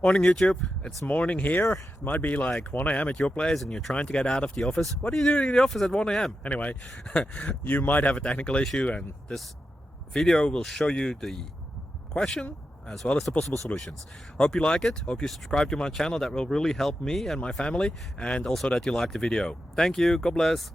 Morning YouTube, it's morning here. It might be like 1 a.m. at your place and you're trying to get out of the office. What are you doing in the office at 1 a.m.? Anyway, you might have a technical issue and this video will show you the question as well as the possible solutions. Hope you like it, hope you subscribe to my channel. That will really help me and my family, and also that you like the video. Thank you, God bless.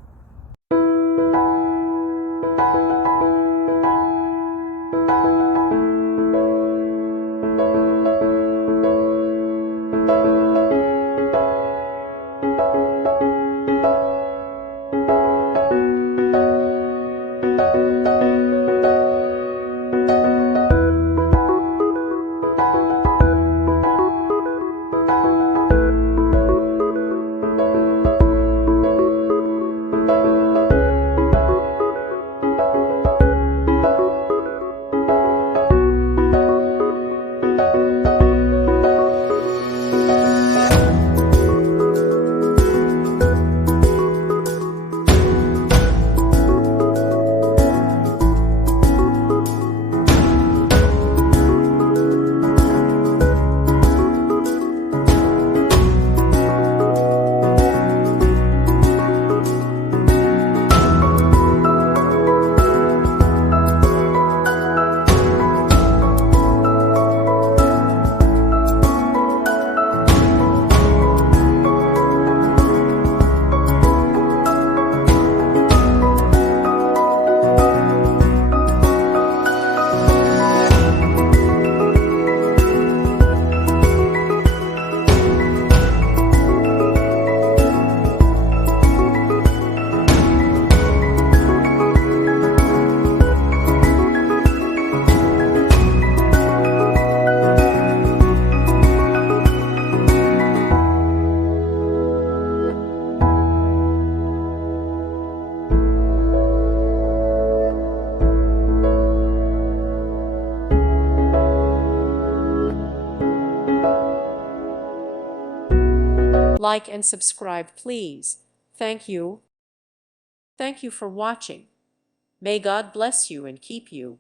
Like and subscribe, please. Thank you. Thank you for watching. May God bless you and keep you.